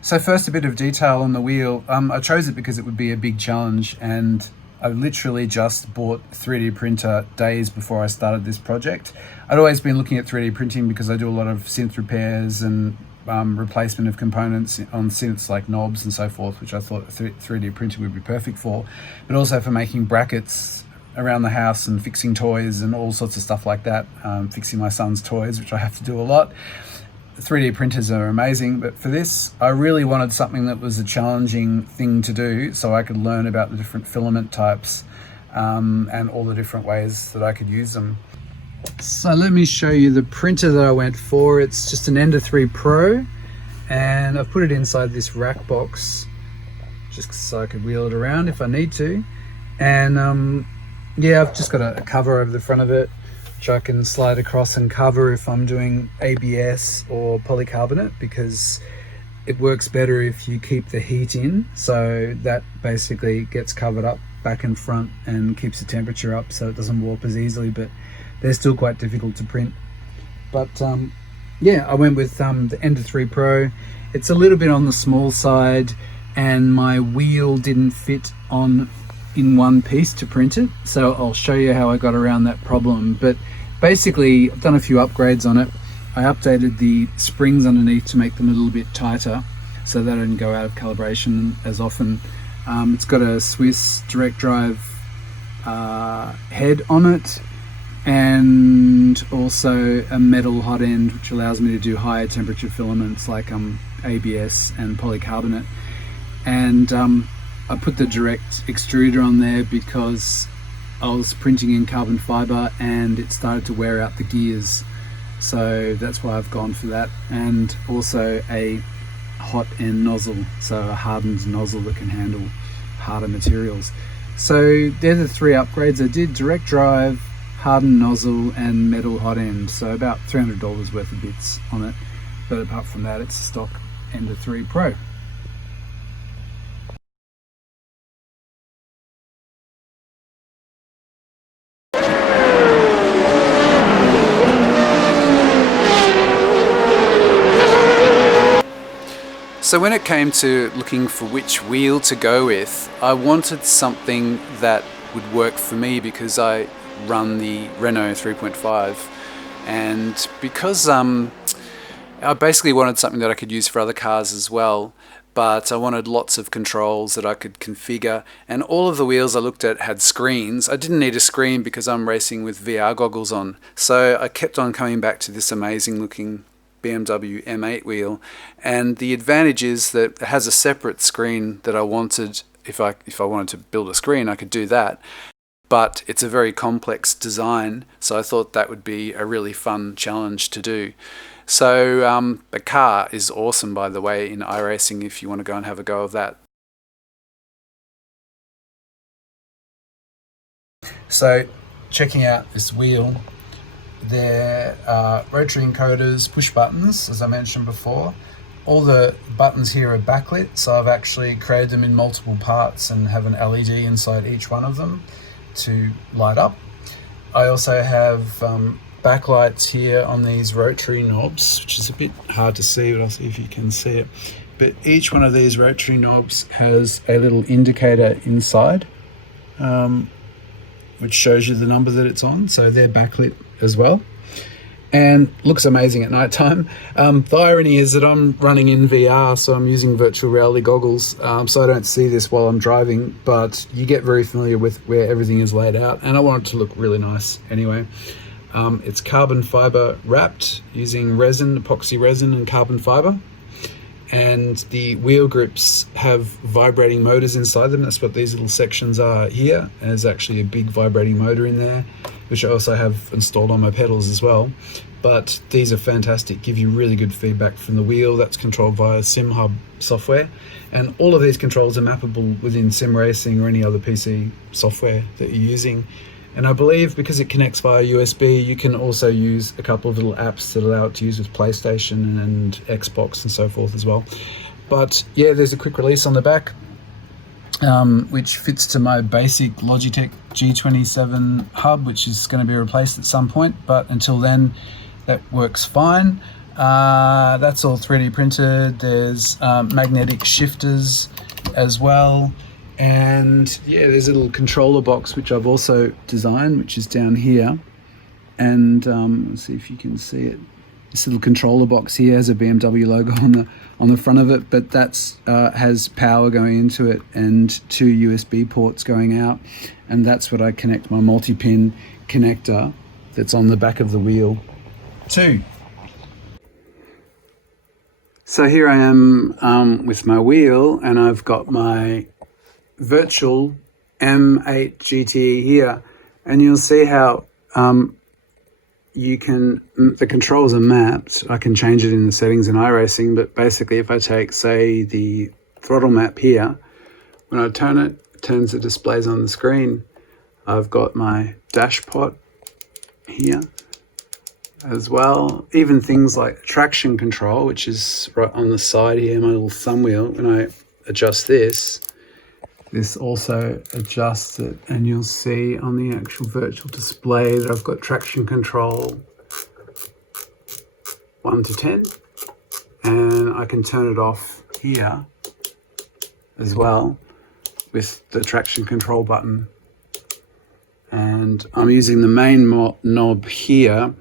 So first, a bit of detail on the wheel. I chose it because it would be a big challenge, and I literally just bought a 3D printer days before I started this project. I'd always been looking at 3D printing because I do a lot of synth repairs and replacement of components on synths like knobs and so forth, which I thought a 3D printer would be perfect for, but also for making brackets around the house and fixing toys and all sorts of stuff like that, fixing my son's toys, which I have to do a lot. 3D printers are amazing, but for this, I really wanted something that was a challenging thing to do so I could learn about the different filament types and all the different ways that I could use them. So let me show you the printer that I went for. It's just an Ender 3 Pro, and I've put it inside this rack box just so I could wheel it around if I need to. And yeah, I've just got a cover over the front of it, which I can slide across and cover if I'm doing ABS or polycarbonate, because it works better if you keep the heat in. So that basically gets covered up back and front and keeps the temperature up so it doesn't warp as easily, but they're still quite difficult to print. But yeah, I went with the Ender 3 Pro. It's a little bit on the small side, and my wheel didn't fit on in one piece to print it, so I'll show you how I got around that problem. But basically, I've done a few upgrades on it. I updated the springs underneath to make them a little bit tighter so they don't go out of calibration as often. It's got a Swiss direct drive head on it, and also a metal hot end, which allows me to do higher temperature filaments like ABS and polycarbonate. And I put the direct extruder on there because I was printing in carbon fiber and it started to wear out the gears, so that's why I've gone for that. And also a hot end nozzle, so a hardened nozzle that can handle harder materials. So they're the three upgrades I did: direct drive, hardened nozzle, and metal hot end. So about $300 worth of bits on it, but apart from that, it's a stock Ender 3 Pro. So when it came to looking for which wheel to go with, I wanted something that would work for me because I run the Renault 3.5, and because I basically wanted something that I could use for other cars as well, but I wanted lots of controls that I could configure, and all of the wheels I looked at had screens. I didn't need a screen because I'm racing with VR goggles on, so I kept on coming back to this amazing looking BMW M8 wheel, and the advantage is that it has a separate screen that I wanted. If I wanted to build a screen, I could do that, but it's a very complex design, so I thought that would be a really fun challenge to do. So the car is awesome, by the way, in iRacing, if you want to go and have a go of that. So checking out this wheel, there are Rotary Encoders push buttons, as I mentioned before. All the buttons here are backlit, so I've actually created them in multiple parts and have an LED inside each one of them to light up. I also have backlights here on these rotary knobs, which is a bit hard to see, but I'll see if you can see it. But each one of these rotary knobs has a little indicator inside, which shows you the number that it's on, so they're backlit as well, and looks amazing at night time. The irony is that I'm running in VR, so I'm using virtual reality goggles, so I don't see this while I'm driving, but you get very familiar with where everything is laid out, and I want it to look really nice anyway. It's carbon fiber wrapped using resin, epoxy resin and carbon fiber, and the wheel grips have vibrating motors inside them. That's what these little sections are here, and there's actually a big vibrating motor in there, which I also have installed on my pedals as well. But these are fantastic, give you really good feedback from the wheel. That's controlled via SimHub software, and all of these controls are mappable within sim racing or any other PC software that you're using. And I believe because it connects via USB, you can also use a couple of little apps that allow it to use with PlayStation and Xbox and so forth as well. But yeah, there's a quick release on the back, which fits to my basic Logitech G27 hub, which is going to be replaced at some point, but until then that works fine. That's all 3D printed. There's magnetic shifters as well. And yeah, there's a little controller box which I've also designed, which is down here. And let's see if you can see it. This little controller box here has a BMW logo on the front of it, but that's has power going into it and 2 USB ports going out, and that's what I connect my multi-pin connector that's on the back of the wheel to. So here I am with my wheel, and I've got my virtual M8 GTE here, and you'll see how the controls are mapped. I can change it in the settings in iRacing, but basically if I take, say, the throttle map here, when I turn it, it turns the displays on the screen. I've got my dash pot here as well. Even things like traction control, which is right on the side here, my little thumb wheel. When I adjust this also adjusts it, and you'll see on the actual virtual display that I've got traction control 1 to 10, and I can turn it off here as well with the traction control button. And I'm using the main knob here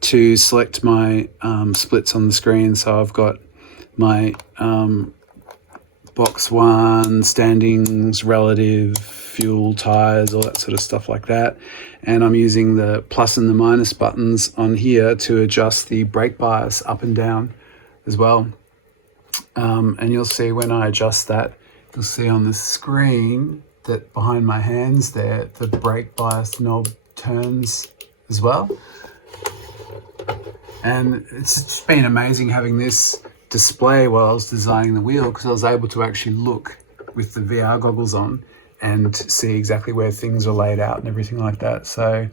to select my splits on the screen. So I've got my box 1, standings, relative, fuel, tires, all that sort of stuff like that. And I'm using the plus and the minus buttons on here to adjust the brake bias up and down as well. And you'll see when I adjust that, you'll see on the screen that behind my hands there, the brake bias knob turns as well. And it's just been amazing having this display while I was designing the wheel, because I was able to actually look with the VR goggles on and see exactly where things are laid out and everything like that. So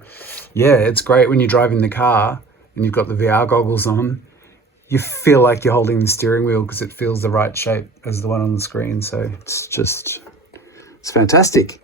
yeah, it's great when you're driving the car and you've got the VR goggles on. You feel like you're holding the steering wheel because it feels the right shape as the one on the screen. So it's fantastic.